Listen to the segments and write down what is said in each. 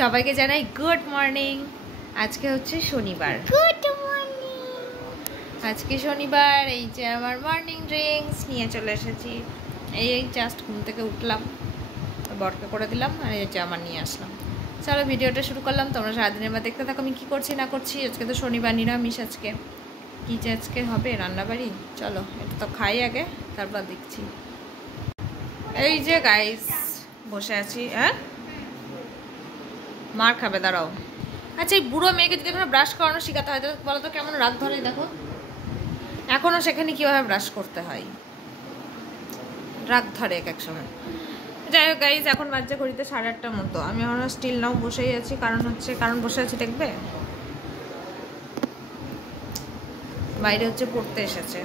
সবাইকে জানাই good morning. আজকে হচ্ছে শনিবার। Good morning. আজকে শনিবার। এই যে আমার মর্নিং ড্রিঙ্কস নিয়ে চলে এসেছি। এই জাস্ট ঘুম থেকে উঠলাম, বরকে করে দিলাম, আর এই যে আমার নিয়ে আসলাম। চলো ভিডিওটা শুরু করলাম। তোমরা সারাদিনের মধ্যে দেখতে থাকো আমি কী করছি না করছি। আজকে তো শনিবার, নিরামিষ। আজকে কী যে আজকে হবে রান্নাবাড়ি, চলো এটা তো খাই আগে, তারপর দেখছি। এই যে গাইস বসে আছি। হ্যাঁ, মার খাবে, দাঁড়াও। আচ্ছা, এই বুড়ো মেয়েকে যদি এখানে ব্রাশ করানো শেখাতে হয়, বলো তো কেমন রাগ ধরে। দেখো এখনও সেখানে কীভাবে ব্রাশ করতে হয়, রাগ ধরে এক এক সময়। যাই হোক গাইজ, এখন বাজে ঘড়িতে 8:30টার মতো। আমি এখনও স্টিল নাও বসেই আছি। কারণ বসে আছি দেখবে, বাইরে হচ্ছে পড়তে এসেছে।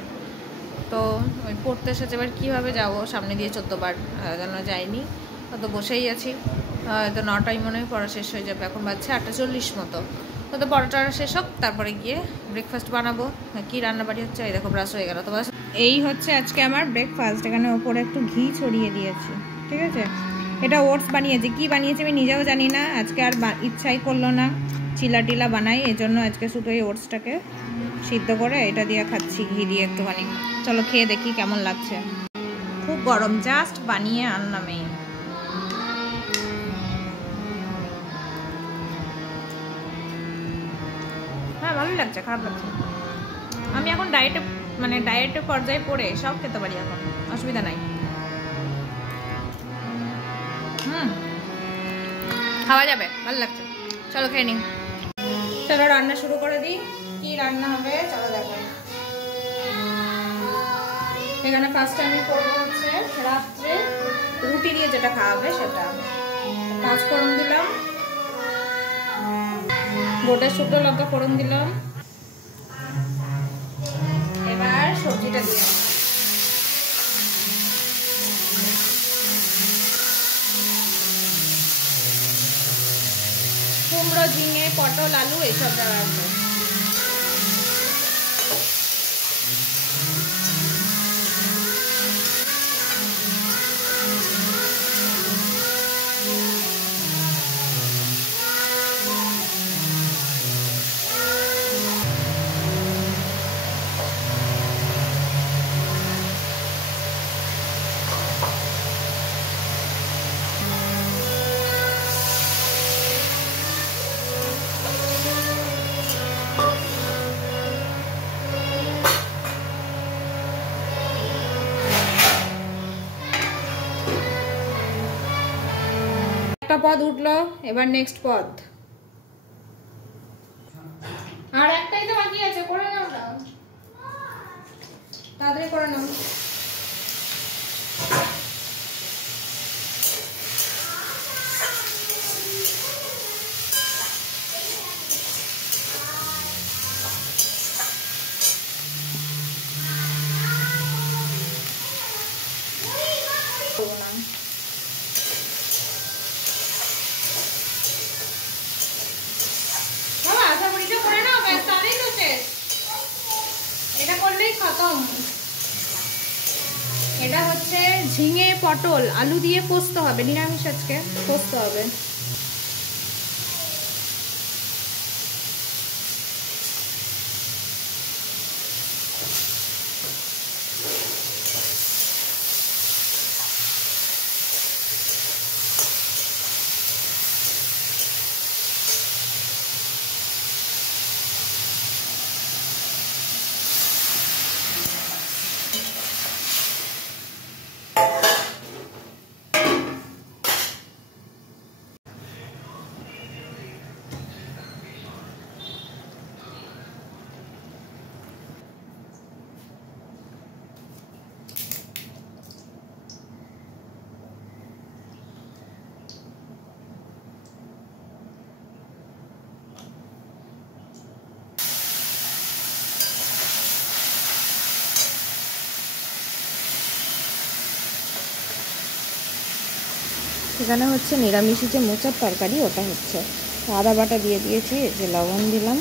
তো ওই পড়তে এসেছে, এবার কীভাবে যাবো, সামনে দিয়ে 14 বার যেন যাইনি, তো বসেই আছি। তো 9টায় মনে হয় পড়া শেষ হয়ে যাবে। এখন বাজছে 8:40 মতো। তো পড়াটা শেষ হোক, তারপরে গিয়ে ব্রেকফাস্ট বানাবো। কী রান্নাবাড়ি হচ্ছে এই দেখো, ব্রাশ হয়ে গেল। তো এই হচ্ছে আজকে আমার ব্রেকফাস্ট। এখানে ওপরে একটু ঘি ছড়িয়ে দিয়েছি, ঠিক আছে। এটা ওটস বানিয়েছি, কি বানিয়েছি আমি নিজেও জানি না। আজকে আর ইচ্ছাই করলো না চিলা টিলা বানাই, এই জন্য আজকে শুধু এই ওটসটাকে সিদ্ধ করে এটা দিয়ে খাচ্ছি, ঘি দিয়ে একটুখানি। চলো খেয়ে দেখি কেমন লাগছে। খুব গরম, জাস্ট বানিয়ে আনলাম। এই হ্যাঁ, ভালো লাগছে, খারাপ লাগছে। আমি এখন ডায়েটের পর্যায়ে পড়ে সব খেতে পারি, এখন অসুবিধা নাই। খাওয়া যাবে, ভালো লাগছে। চলো খেয়ে নিই। চলো রান্না শুরু করে দিই। কি রান্না হবে চলো দেখো। এখানে ফার্স্টে আমি করবো হচ্ছে রাত্রে রুটি দিয়ে যেটা খাওয়াবে সেটা। 5 ফোড়ন দিলাম, গোটা শুকনো লঙ্কা ফোড়ন দিলাম। এবার সবজিটা দিলাম। কুমড়ো, ঝিঙে, পটল, আলু এইসব দেওয়া আছে। একটা পদ উঠলো, এবার নেক্সট পদ। আর একটাই তো বাকি আছে, করে নাও না, তাড়াতাড়ি করে নাও। এটা করলেই খতম। এটা হচ্ছে ঝিঙে, পটল, আলু দিয়ে পোস্ত হবে, নিরামিষ আজকে পোস্ত হবে। এখানে হচ্ছে নিরামিষি যে মোচার তরকারি, ওটা হচ্ছে। আদা বাটা দিয়ে দিয়েছি, যে লবণ দিলাম।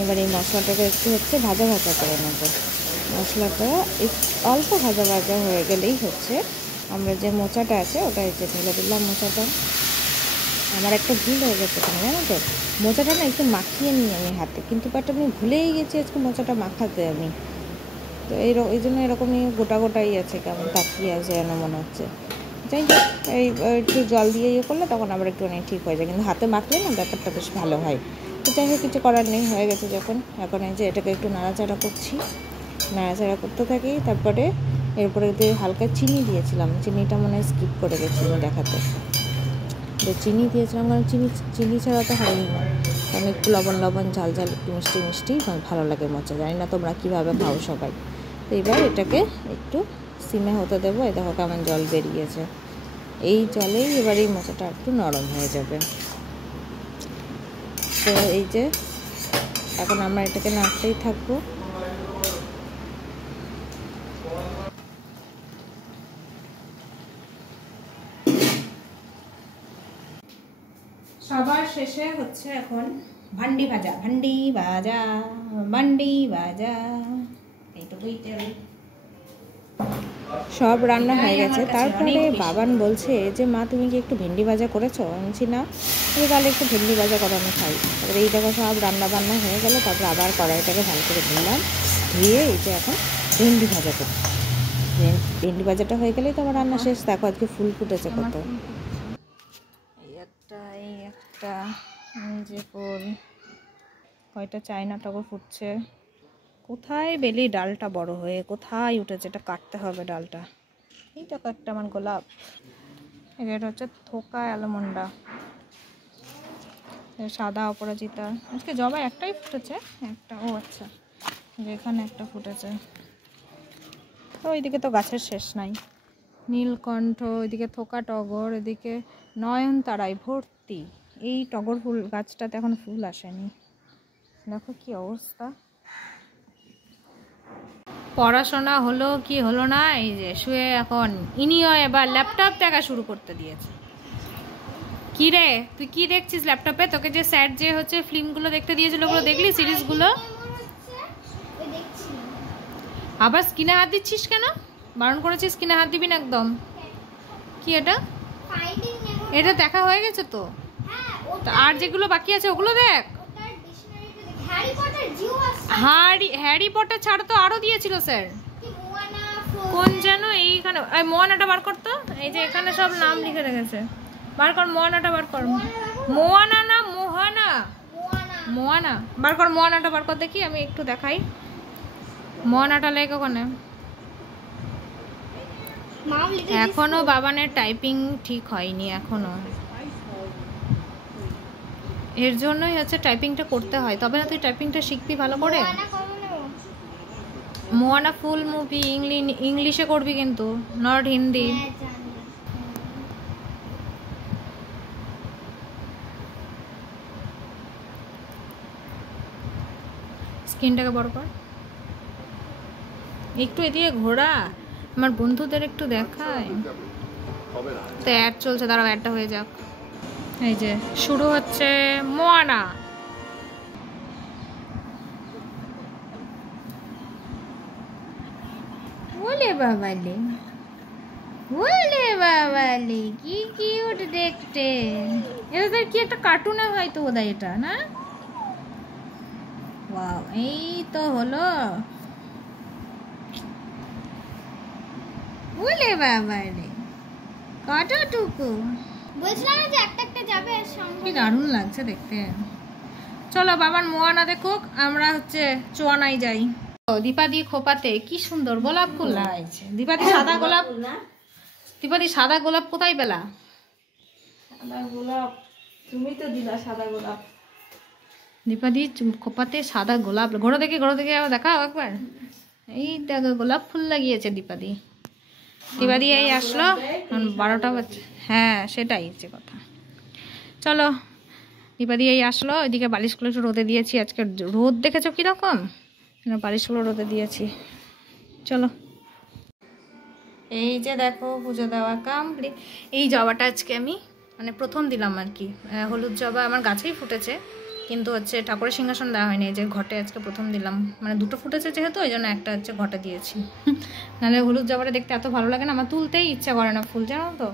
এবার এই মশলাটাকে একটু হচ্ছে ভাজা ভাজা করে নেব। মশলাটা অল্প ভাজা ভাজা হয়ে গেলেই হচ্ছে আমরা যে মোচাটা আছে ওটা হচ্ছে ঢেলে দিলাম। মোচাটা আমার একটা ভুল হয়ে গেছে এখানে, জানো তো, মোচাটা না একটু মাখিয়ে নিই আমি হাতে, কিন্তু বাট আমি ভুলেই গেছি আজকে মোচাটা মাখাতে আমি। তো এই জন্য এরকমই গোটা গোটাই আছে, কেমন তাকিয়ে আছে যেন মনে হচ্ছে। যাই হোক, এই একটু জল দিয়ে ইয়ে করলে তখন আবার একটু অনেক ঠিক হয়ে যায়, কিন্তু হাতে মাখলে না ব্যাপারটা বেশ ভালো হয়। তো যাই হোক, কিছু করার নেই, হয়ে গেছে যখন। এখন এই যে এটাকে একটু নাড়াচাড়া করছি, নাড়াচাড়া করতে থাকি। তারপরে এরপরে হালকা চিনি দিয়েছিলাম, চিনিটা মনে হয় স্কিপ করে গেছি আমি দেখাতে। তো চিনি দিয়েছিলাম, কারণ চিনি ছাড়া তো হয়ই না, কারণ একটু লবণ লবণ ঝাল ঝাল একটু মিষ্টি মিষ্টি ভালো লাগে মোচা। জানি না তোমরা কীভাবে খাও সবাই। তো এবার এটাকে একটু সিমে হতে দেবো। এই দেখো কেমন জল বেরিয়েছে, এই জলেই এবার এই মোচাটা একটু নরম হয়ে যাবে। তো এই যে এখন আমরা এটাকে নাড়তেই থাকবো। সবার শেষে হচ্ছে এখন ভান্ডি ভাজা, ভান্ডি ভাজা, ভান্ডি ভাজা, এইটুকুই তেল। সব রান্না হয়ে গেছে। তারপরে বাবান বলছে যে মা তুমি কি একটু ভেন্ডি ভাজা করেছো? আমি বলছি না, তাহলে একটু ভেন্ডি ভাজা করো, আমি খাই। তারপরে এই দেখো সব রান্না বান্না হয়ে গেলো। তারপরে আবার কড়াইটাকে ভালো করে ধুলাম, ধুয়ে এই যে এখন ভেন্ডি ভাজা করছি। ভেন্ডি ভাজাটা হয়ে গেলেই তো আমার রান্না শেষ। দেখো আজকে ফুল ফুটেছে কত, এই একটা এই যে ফুল, কয়টা চায়না টগর ফুটছে। কোথায় বেলি ডালটা বড় হয়ে কোথায় উঠেছে, এটা কাটতে হবে ডালটা। এই দেখো একটা আমার গোলাপ, এটা হচ্ছে থোকা অ্যালমন্ডা, সাদা অপরাজিতা। আজকে জবা একটাই ফুটেছে, একটা, ও আচ্ছা, এখানে একটা ফুটেছে। তো ওইদিকে তো গাছের শেষ নাই, নীলকণ্ঠ, ওইদিকে থোকা টগর, এদিকে নয়নতারায় ভর্তি। এই টগর ফুল গাছটাতে এখন ফুল আসেনি, দেখো কি অবস্থা। পড়াশোনা হলো কি হলো না, এই যে শুয়ে এখন ইনিও এবার ল্যাপটপ দেখা শুরু করতে দিয়েছে। কি রে তুই কি দেখছিস ল্যাপটপে? তোকে যে স্যার যে হচ্ছে ফিল্মগুলো দেখতে দিয়েছিল ওগুলো দেখলি, সিরিজগুলো? আবার স্ক্রিনে হাত দিচ্ছিস কেন? বারণ করেছিস স্ক্রিনে হাত দিবি না একদম। কি এটা? এটা দেখা হয়ে গেছে তো, আর যেগুলো বাকি আছে ওগুলো দেখ। হ্যারি পটার ছাড়া তো আরো দিয়েছিল স্যার, কোন যেন এইখানে। মোয়ানাটা বার করতো, এই যে এখানে সব নাম লিখে রেখেছে। বার কর মোয়ানাটা, বার কর। মোয়ানা না মোহানা, মোয়ানা বার কর, মোয়ানাটা বার কর দেখি, আমি একটু দেখাই। মোয়ানাটা লেখ ওখানে। এখনো বাবানের টাইপিং ঠিক হয়নি এখনো, এর জন্যই হচ্ছে টাইপিংটা করতে হয়, তবে না তুই টাইপিংটা শিখবি ভালো করে। মোয়ানা ফুল মুভি ইংলিশে করবি কিন্তু, নট হিন্দি। স্ক্রিনটাকে বড় কর একটু, এদিকে ঘোরা, আমার বন্ধুদের একটু দেখায়। তো অ্যাড চলছে, দাঁড়াও অ্যাডটা হয়ে যাক। এই যে শুরু হচ্ছে মোয়ানা। ওলে বাবালে, ওলে বাবালে, কি কিউট দেখতে। এটা তো কি একটা কার্টুনে হয়তো বোধহয় এটা, না? ওয়াও, এই তো হলো। ওলে বাবালে, কতটুকু বুঝলাম যে একটা একটা যাবে, কি দারুণ লাগছে দেখতে। চলো বাবার মোয়ানা দেখুক, আমরা হচ্ছে চুয়ানায় যাই। দীপাদি খোপাতে কি সুন্দর গোলাপ ফুল লাগাইছে। দীপাদি সাদা গোলাপ, দীপাদি সাদা গোলাপ কোথায় পেলা? সাদা গোলাপ তুমি তো দিলা, সাদা গোলাপ। দীপাদি খোপাতে সাদা গোলাপ, ঘোড়া দেখে দেখাও একবার। এই দেখো গোলাপ ফুল লাগিয়েছে দীপাদি। দীপাদি এই আসলো 12টা বাজে, হ্যাঁ সেটাই হচ্ছে কথা। চলো দীপাদি এই আসলো, ওইদিকে বালিশগুলো একটু রোদে দিয়েছি। আজকে রোদ দেখেছো কিরকম, বালিশগুলো রোদে দিয়েছি। চলো, এই যে দেখো পুজো দেওয়া কমপ্লিট। এই জবাটা আজকে আমি মানে প্রথম দিলাম আর কি, হলুদ জবা আমার গাছেই ফুটেছে, কিন্তু হচ্ছে ঠাকুরের সিংহাসন দেওয়া হয়নি, এই যে ঘটে আজকে প্রথম দিলাম। মানে দুটো ফুটেছে যেহেতু ওই জন্য একটা হচ্ছে ঘটে দিয়েছি, নাহলে হলুদ জবাটা দেখতে এত ভালো লাগে না, আমার তুলতেই ইচ্ছা করে না ফুল, জানো তো।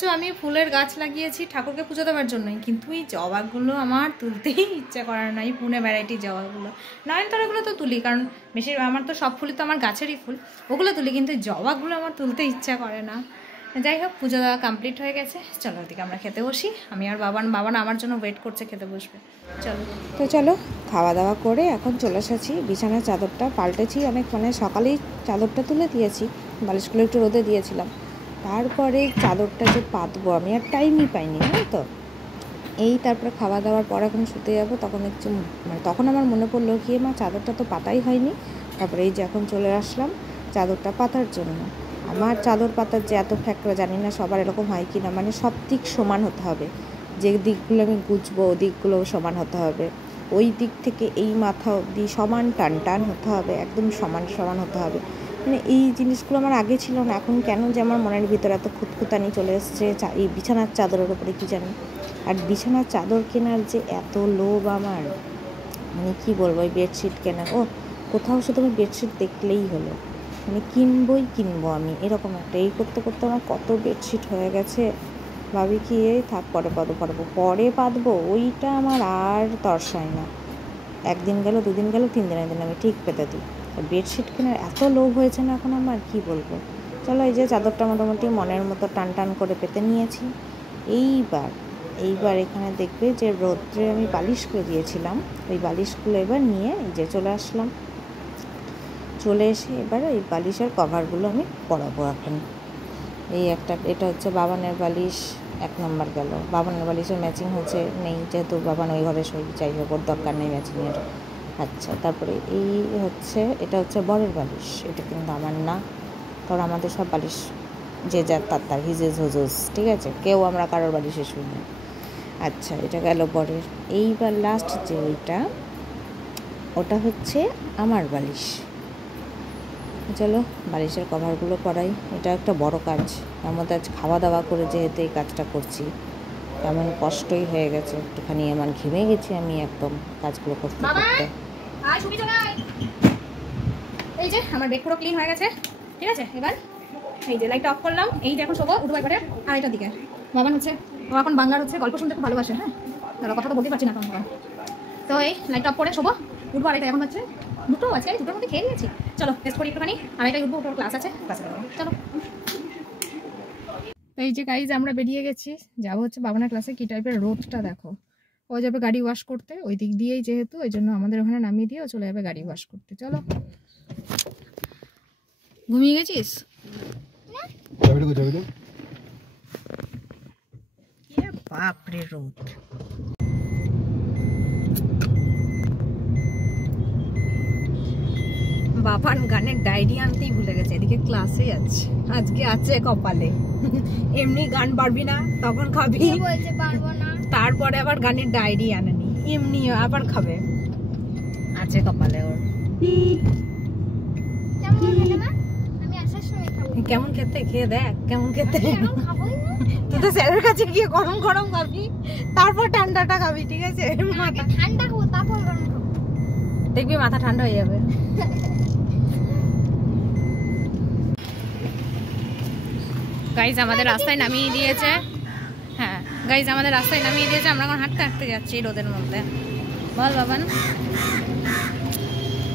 অথচ আমি ফুলের গাছ লাগিয়েছি ঠাকুরকে পুজো দেওয়ার জন্যই, কিন্তু এই জবাগুলো আমার তুলতেই ইচ্ছা করে না। এই পুনে ভ্যারাইটি জবাগুলো, নয়নতারাগুলো তো তুলি, কারণ বেশি আমার তো সব ফুলই তো আমার গাছেরই ফুল, ওগুলো তুলি, কিন্তু জবাগুলো আমার তুলতে ইচ্ছা করে না। যাই হোক, পুজো দেওয়া কমপ্লিট হয়ে গেছে। চলো ওদিকে আমরা খেতে বসি। আমি আর বাবান আমার জন্য ওয়েট করছে, খেতে বসবে। চলো তো চলো খাওয়া দাওয়া করে এখন চলে এসেছি। বিছানার চাদরটা পাল্টেছি অনেক, মানে সকালেই চাদরটা তুলে দিয়েছি, বালিশগুলো একটু রোদে দিয়েছিলাম। তারপরে চাদরটা যে পাতবো আমি আর টাইমই পাইনি, জানো তো। এই তারপরে খাওয়া দাওয়ার পর এখন শুতে যাবো, তখন একটু মানে তখন আমার মনে পড়লো কি মা চাদরটা তো পাতাই হয়নি। তারপরে এই যে এখন চলে আসলাম চাদরটা পাতার জন্য। আমার চাদর পাতার যে এত ফ্যাক্টর, জানি না সবার এরকম হয় কি না, মানে সব দিক সমান হতে হবে। যে দিকগুলো আমি গুছবো ও দিকগুলোও সমান হতে হবে, ওই দিক থেকে এই মাথা অবধি সমান টান টান হতে হবে, একদম সমান সমান হতে হবে। মানে এই জিনিসগুলো আমার আগে ছিল না, এখন কেন যে আমার মনের ভিতরে এত খুঁতখুতানি চলে এসছে এই বিছানার চাদরের ওপরে কি জানি। আর বিছানার চাদর কেনার যে এত লোভ আমার, মানে কি বলবো, ওই বেডশিট কেনার, ও কোথাও শুধু আমি বেডশিট দেখলেই হলো, মানে কিনবো আমি এরকম একটা। এই করতে করতে আমার কত বেডশিট হয়ে গেছে, ভাবি কি এই থাক পরে পাতবো, ওইটা আমার আর তরসায় না। একদিন গেল, দুদিন গেল, 3 দিনের দিন আমি ঠিক পেতে দিই। বেডশিট কেনার এত লোভ হয়েছে না এখন আমার, কি বলবো। চলো এই যে চাদরটা মোটামুটি মনের মতো টান টান করে পেতে নিয়েছি। এইবার এখানে দেখবে যে রৌদ্রে আমি বালিশগুলো দিয়েছিলাম, ওই বালিশগুলো এবার নিয়ে এই যে চলে আসলাম। চলে এসে এবার এই বালিশের কভারগুলো আমি পরাবো এখন। এই একটা, এটা হচ্ছে বাবানের বালিশ 1 নম্বর গেল। বাবানের বালিশের ম্যাচিং হচ্ছে নেই, যেহেতু বাবান ওই ঘরে শোয়, যাই হোক ওর দরকার নেই ম্যাচিংয়ের। আচ্ছা, তারপরে এটা হচ্ছে বরের বালিশ, এটা কিন্তু আমার না, কারণ আমাদের সব বালিশ যে যার তার হিজেজ হুজুজ, ঠিক আছে, কেউ আমরা কারোর বালিশে শুই না। আচ্ছা, এটা গেল বরের। এইবার লাস্ট যে ওটা হচ্ছে আমার বালিশ। চলো বালিশের কভারগুলো পরাই, এটা একটা বড় কাজ। আমাদের আজ খাওয়া দাওয়া করে যেহেতু এই কাজটা করছি, কেমন কষ্টই হয়ে গেছে, একটুখানি আমার ঘেমে গেছি আমি একদম কাজগুলো করতে করতে। এই যে আমার বেড পুরো ক্লিন হয়ে গেছে, ঠিক আছে। এবার এই যে লাইটটা অফ করলাম, এই যে এখন শোবো উঠবো একবারে 2:30টার দিকে। বাবান হচ্ছে, ও এখন বাংলার হচ্ছে গল্প শুনতে খুব ভালোবাসে, হ্যাঁ, ধরো কথা তো বলতে পারছি না তখন। তো এই লাইটটা অফ করে শোবো, উঠবো 2:30। এখন হচ্ছে 2টো, আজকে 2টোর মধ্যে খেয়ে নিয়েছি। চলো টেস্ট করি একটুখানি, 2:30টায় উঠবো, ওটার ক্লাস আছে, ক্লাসে যাবো। চলো। তো এই যে গাইজ আমরা বেরিয়ে গেছি, যাবো হচ্ছে বাবানের ক্লাসে। কি টাইপের রোদটা দেখো, ও যাবে গাড়ি ওয়াশ করতে, ওই দিক দিয়েই যেহেতু, ওই জন্য আমাদের ওখানে নামিয়ে দিয়ে ও চলে যাবে গাড়ি ওয়াশ করতে। চলো। ঘুমিয়ে গেছিস? বাপরে রোদ। বাবান গানের ডায়েরি আনতেই ভুলে গেছে, এদিকে ক্লাসে যাচ্ছে, আজকে আছে কপালে। এমনি গান পারবি না, তখন খাবি, তারপরে আবার গানের ডায়েরি আনেনি, এমনি আবার খাবে, আছে কপালে ওর। কেমন খেতে, খেয়ে দেখ কেমন খেতে। তুই তো স্যারের কাছে গিয়ে গরম গরম খাবি, তারপর ঠান্ডাটা খাবি, ঠিক আছে। মাথা ঠান্ডা খাবো, তারপর গরম খাবো, দেখবি মাথা ঠান্ডা হয়ে যাবে। গাইজ আমাদের রাস্তায় নামিয়ে দিয়েছে, হ্যাঁ গাইজ আমাদের রাস্তায় নামিয়ে দিয়েছে। আমরা এখন হাঁটতে হাঁটতে যাচ্ছি রোদের মধ্যে। বল বাবান,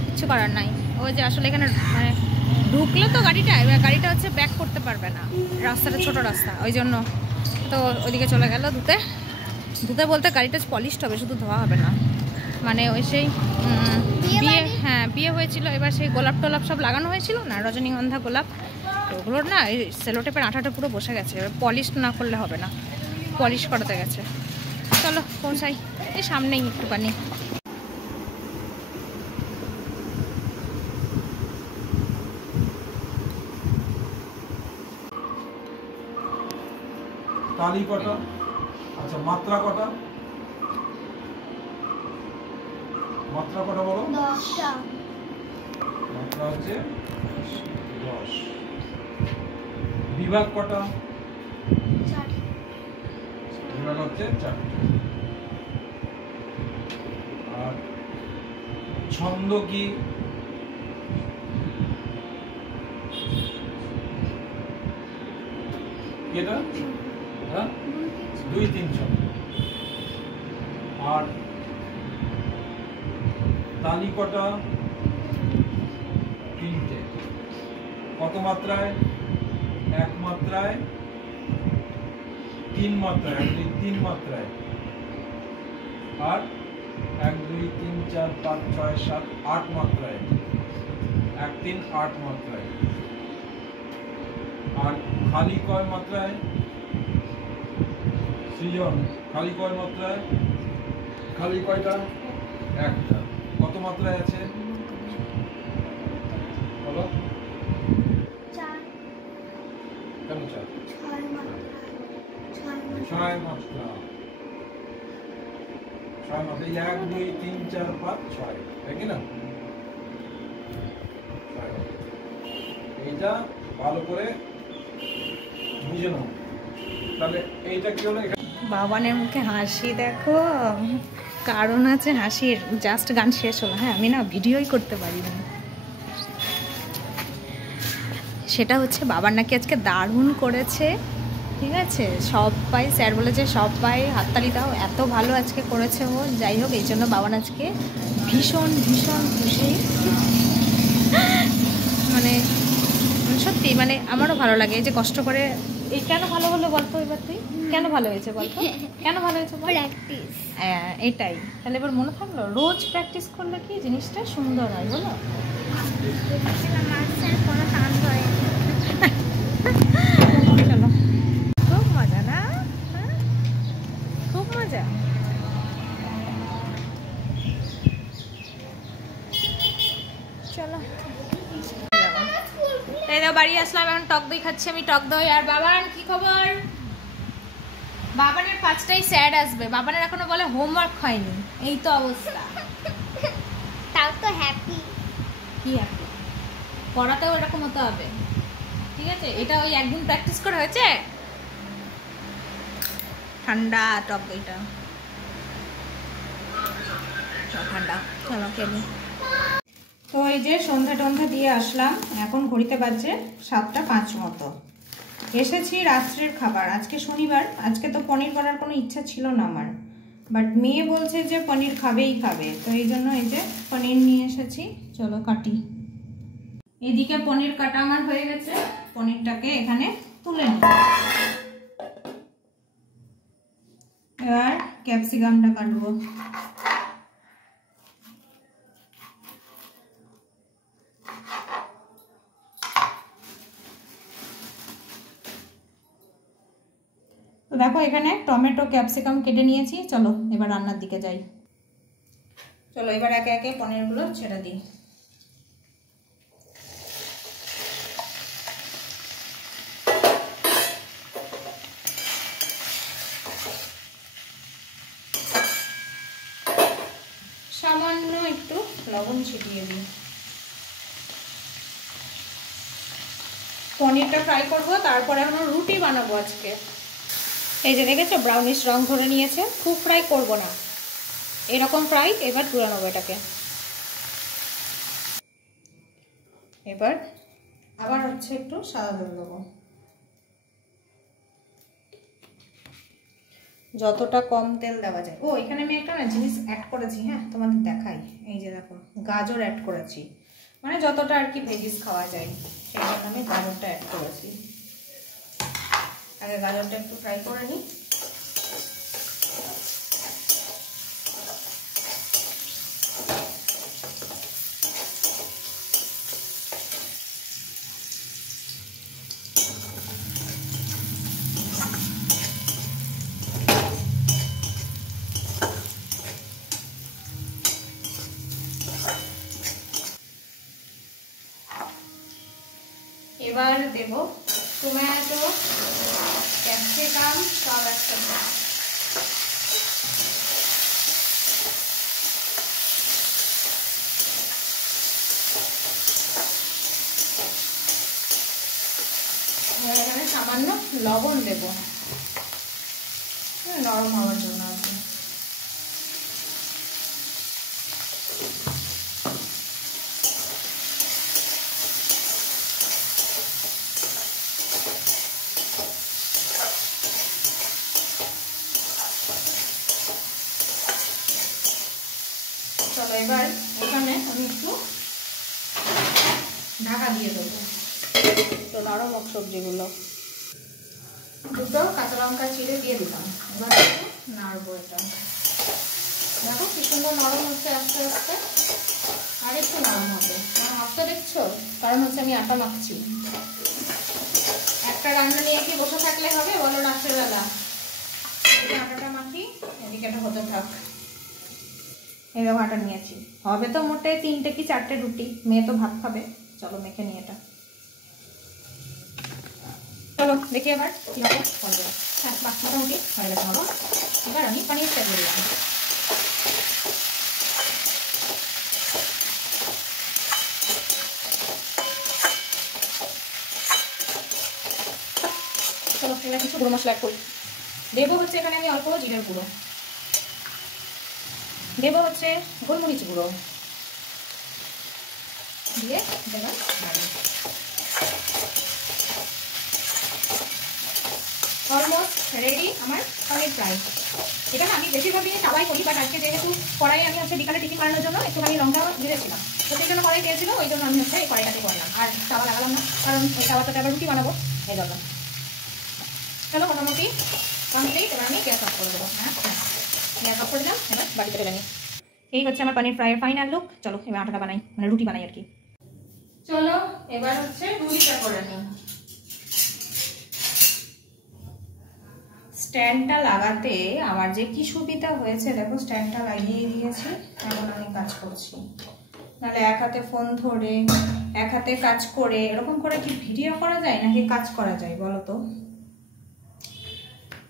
কিছু করার নাই। ওই যে আসলে এখানে মানে ঢুকলে তো গাড়িটা, এবার গাড়িটা হচ্ছে ব্যাক করতে পারবে না, রাস্তাটা ছোট রাস্তা, ওই জন্য তো ওইদিকে চলে গেল ধুতে বলতে গাড়িটা পলিশড হবে, শুধু ধোয়া হবে না। মানে ওই সেই বিয়ে হয়েছিল, এবার সেই গোলাপ টোলাপ সব লাগানো হয়েছিল না, রজনীগন্ধা গোলাপ, ওগুলোর না এই সেলোটেপের আঠাটা পুরো বসে গেছে, এবার পলিশ না করলে হবে না, পলিশ করাতে গেছে। চলো পৌঁছাই, এই সামনেই একটুখানি। তালি কটা? আচ্ছা, মাত্রা কটা? মাত্রা কটা বলো? 10টা। মাত্রা হচ্ছে 10। বিভাগ কটা? 4টা। বিভাগ হচ্ছে 4টা। আর ছন্দ কি? এটা এটা 2-3 ছন্দ। আর তালি কটা? 3টে। কত মাত্রায়? 1 মাত্রায়, 3 মাত্রায়, 3 মাত্রায়। আর 1 2 3 4 5 6 7 8 মাত্রায়। 1 3 8 মাত্রায়। আর খালি কয় মাত্রায়? সৃজন, খালি কয় মাত্রায়? খালি কয়টা? একটা। কত মাত্রায় আছে বলো? 4 কেন 4? 6 মাত্রা 6 মাত্রা। 6 মাত্রা। 1 2 3 4 5 6, তাই কি না? এইটা ভালো করে বুঝে নাও। তাহলে এইটা কি হলো? বাবানের মুখে হাসি দেখো, কারণ আছে হাসির। জাস্ট গান শেষ হলো, হ্যাঁ আমি না ভিডিওই করতে পারিনি। সেটা হচ্ছে বাবার নাকি আজকে দারুণ করেছে, ঠিক আছে। সবাই স্যার বলেছে সবাই হাততালি দাও, এত ভালো আজকে করেছে ও। যাই হোক, এই জন্য বাবান আজকে ভীষণ ভীষণ খুশি। মানে সত্যি মানে আমারও ভালো লাগে এই যে কষ্ট করে। এই কেন ভালো হলো বলতো এবার তুই? কেন ভালো হয়েছে বলতো? কেন ভালো হয়েছে বল? প্র্যাকটিস। হ্যাঁ এটাই। তাহলে এবার মনে থাকলো, রোজ প্র্যাকটিস করলে কি জিনিসটা সুন্দর হয় বলো? মাছের কোনো টান ধরে চলো, খুব মজা না? হ্যাঁ খুব মজা। চলো এই দাও, বাড়ি আসলাম, এখন টক দই খাচ্ছি আমি, টক দই। আর বাবার কি খবর? বাবানের 5টায় স্যার আসবে, বাবানের এখনো বলে হোমওয়ার্ক হয়নি। এই তো অবস্থা। তাও তো হ্যাপি। কি আছে পড়াতেও এরকম হতে হবে, ঠিক আছে। এটা ওই একদিন প্র্যাকটিস করে হয়েছে। ঠান্ডা টক দইটা, ঠান্ডা। চলো খেলি। তো এই যে সন্ধ্যা টন্ধা দিয়ে আসলাম, এখন ঘড়িতে বাজছে 7টা 5 মতো। এসেছি রাত্রের খাবার। আজকে শনিবার, আজকে তো পনির করার কোনো ইচ্ছা ছিল না আমার, বাট মেয়ে বলছে যে পনির খাবেই খাবে, তো এই জন্য এই যে পনির নিয়ে এসেছি। চলো কাটি। এদিকে পনির কাটা আমার হয়ে গেছে, পনিরটাকে এখানে তুলে নিই। এবার ক্যাপসিকামটা কাটবো। তো দেখো এখানে টমেটো ক্যাপসিকাম কেটে নিয়েছি। চলো এবার রান্নার দিকে যাই। চলো এবার একে একে পনিরগুলো ছেড়ে দিই। সামান্য একটু লবণ ছিটিয়ে দিই। পনিরটা ফ্রাই করবো, তারপরে আমরা রুটি বানাবো আজকে। এই যে দেখেছো ব্রাউনিশ রং ধরে নিয়েছে, খুব ফ্রাই করব না, এরকম ফ্রাই। এবার তুলে নেবো এটাকে। এবার আবার হচ্ছে একটু সাদা তেল দেবো, যতটা কম তেল দেওয়া যায়। ও এখানে আমি একটা না জিনিস অ্যাড করেছি, হ্যাঁ তোমাদের দেখাই। এই যে দেখো গাজর অ্যাড করেছি, মানে যতটা আর কি ভেজিস খাওয়া যায় সেই জন্য আমি গাজরটা অ্যাড করেছি। আগে গাজরটা একটু ফ্রাই করে নিই। এবার দেব টমেটো ক্যাপসিকাম সব একসাথে। এখানে সামান্য লবণ দেব, নরম হওয়ার জন্য আর কি। এবার এখানে আমি একটু ঢাকা দিয়ে দেবো, তো নরম হোক সবজিগুলো। দুটো কাঁচা লঙ্কা চিড়ে দিয়ে দিলাম, এবার একটু নাড়বো এটা। দেখো কি সুন্দর নরম হচ্ছে আস্তে আস্তে, আর একটু নরম হবে। হাতটা দেখছো, কারণ হচ্ছে আমি আটা মাখছি। একটা রান্না নিয়ে কি বসে থাকলে হবে বলো রাত্রেবেলা? আটাটা মাখি, এদিকে এটা হতে থাক। এরকম আটা নিয়েছি, হবে তো মোটে 3টে কি 4টে রুটি, মেয়ে তো ভাত খাবে। চলো মেখে নিয়ে এটা, চলো দেখি এবার কীভাবে হবে। হ্যাঁ বাহ, মোটামুটি হয়ে গেছে আমার। এবার আমি পানির চাল দিলাম। চলো এবার কিছু গুঁড়ো মশলা করি। দেবো হচ্ছে এখানে আমি অল্প জিরের গুঁড়ো, দেবো হচ্ছে গোলমরিচ গুঁড়ো, দিয়ে দেবেন অলমোস্ট রেডি আমার পনির ফ্রাই। এটা না আমি বেশিরভাগ দিনে তাওয়াই করি, বাট আজকে যেহেতু কড়াই আমি হচ্ছে বিকালে টিফিন বানানোর জন্য একটুখানি লঙ্কা দিয়েছিলাম, তো সেই জন্য কড়াই দিয়েছিল, ওই জন্য আমি হচ্ছে এই কড়াইটাতে করলাম। আর তাওয়া লাগালাম না, কারণ ওই তাওয়াতে আবার রুটি বানাবো এই জন্য। চলো মোটামুটি কমপ্লিট, এবার আমি গ্যাস অফ করে দেবো। হ্যাঁ হ্যাঁ গ্যাস অফ করে দিলাম, এবার বাড়িতে চলে নিই। এই হচ্ছে আমার পনির ফ্রাইয়ের ফাইনাল লুক। চলো এবার আটাটা বানাই, মানে রুটি বানাই আর কি। চলো এবার হচ্ছে রুটিটা করে নিই। স্ট্যান্ডটা লাগাতে আমার যে কি সুবিধা হয়েছে দেখো, স্ট্যান্ডটা লাগিয়ে দিয়েছি, এখন আমি কাজ করছি। নাহলে এক হাতে ফোন ধরে এক হাতে কাজ করে এরকম করে কি ভিডিও করা যায় নাকি কাজ করা যায় বলো তো?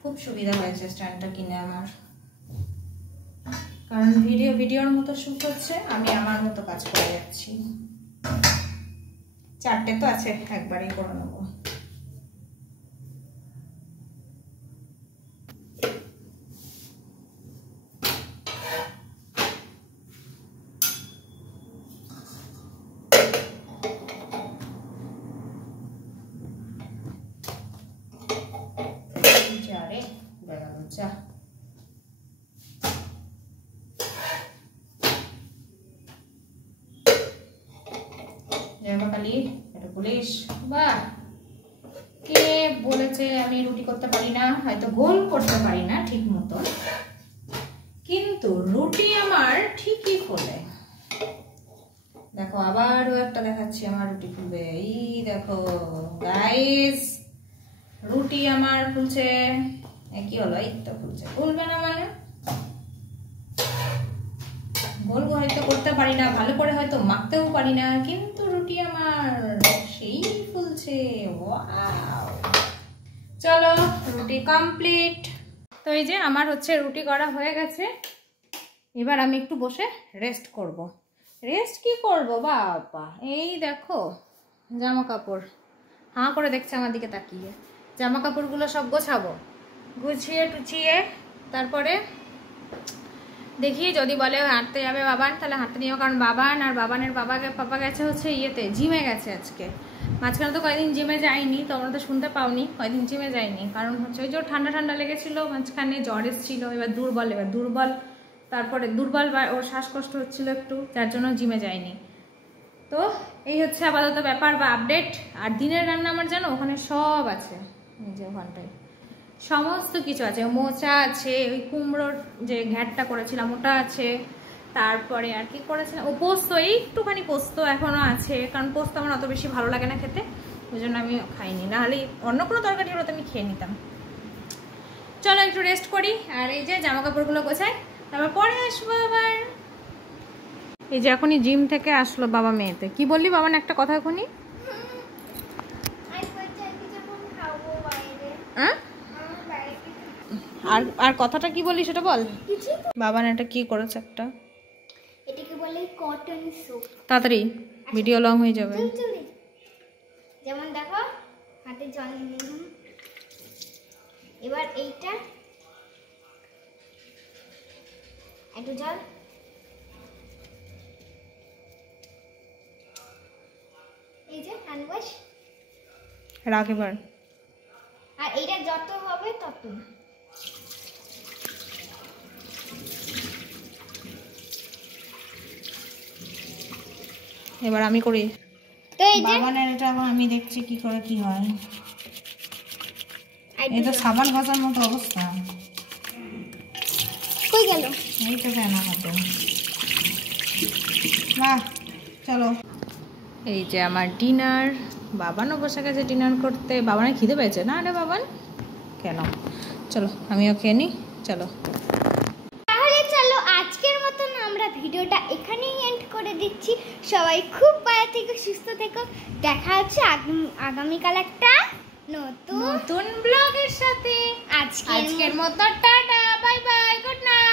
খুব সুবিধা হয়েছে স্ট্যান্ডটা কিনে আমার, কারণ ভিডিওর মতো শুট হচ্ছে, আমি আমার মতো কাজ করে যাচ্ছি। 4টে তো আছে, একবারেই করে নেবো। যা কালি এটা পুলিশ। বাহ, কে বলেছে আমি রুটি করতে পারি না? হয়তো গোল করতে পারি না ঠিক মতো, কিন্তু রুটি আমার ঠিকই ফোলে। দেখো আবারও একটা দেখাচ্ছি, আমার রুটি ফুলবে। এই দেখো গাইস, রুটি আমার ফুলছে। কি হলো, এই তো ফুলছে। ফুলবে না মানে গোল হয়তো করতে পারি না ভালো করে, হয়তো মাখতেও পারি না, কিন্তু রুটি আমার সেই ফুলছে। ওয়াও, চলো রুটি কমপ্লিট। তো এই যে আমার হচ্ছে রুটি করা হয়ে গেছে, এবার আমি একটু বসে রেস্ট করব। রেস্ট কি করব বাবা, এই দেখো জামা কাপড় হাঁ করে দেখছে আমার দিকে তাকিয়ে। জামা কাপড়গুলো সব গোছাবো, গুছিয়ে টুছিয়ে তারপরে দেখি যদি বলে হাঁটতে যাবে বাবান, তাহলে হাঁটতে নিও। কারণ বাবান আর বাবানের পাপা গেছে হচ্ছে ইয়েতে, জিমে গেছে আজকে। মাঝখানে তো কয়েকদিন জিমে যায়নি, তোমরা তো শুনতে পাওনি, কয়েকদিন জিমে যায়নি। কারণ হচ্ছে ওই যে ঠান্ডা লেগেছিলো, মাঝখানে জ্বর এসেছিল, এবার দুর্বল, তারপরে দুর্বল বা ওর শ্বাসকষ্ট হচ্ছিলো একটু, যার জন্য জিমে যায়নি। তো এই হচ্ছে আপাতত ব্যাপার বা আপডেট। আর দিনের রান্না আমার জানো ওখানে সব আছে, এই যে ওখানটায় সমস্ত কিছু আছে। মোচা আছে, ওই কুমড়োর যে ঘ্যাটটা করেছিলাম ওটা আছে, তারপরে আর কি করেছিলাম, ও পোস্ত, একটুখানি পোস্ত এখনও আছে, কারণ পোস্ত আমার অত বেশি ভালো লাগে না খেতে, ওই জন্য আমি খাইনি। নাহলে অন্য কোনো তরকারি হলে তো আমি খেয়ে নিতাম। চলো একটু রেস্ট করি, আর এই যে জামা কাপড়গুলো গোছাই, তারপর পরে আসবো আবার। এই যে এখনই জিম থেকে আসলো বাবা মেয়েতে। কি বললি বাবা একটা কথা এখনই? আর কথাটা কি বললি সেটা বল। বাবা না এটা কি করেছে একটা, এটাকে বলে কটন সুপ। তাড়াতাড়ি ভিডিও লং হয়ে যাবে। যেমন দেখো হাতে জল নিলাম, এবার এইটা একটু জল, এই যে হ্যান্ড ওয়াশ, রাখ এবার। আর এইটা যত হবে তত। এবার আমি করি। তো এই যে বাবানের এটা আবার আমি দেখছি কি করে কি হয়। আর এই তো সাবান ঘষার মতো অবস্থা। কই গেল? এই তো ফেনা মতো। বাহ, চলো। এই যে আমার ডিনার। বাবানও বসে গেছে ডিনার করতে। বাবানের খিদে পেয়েছে না রে বাবান? কেন? চলো আমিও খেয়ে নিই, চলো। তাহলে চলো আজকের মতন আমরা ভিডিওটা এখানেই এন্ড করে দিচ্ছি। সবাই খুব ভালো থেকো, সুস্থ থেকো। দেখা হচ্ছে আগামীকাল একটা নতুন নতুন ব্লগের সাথে। আজকের আজকের মতো tata, bye bye, good night.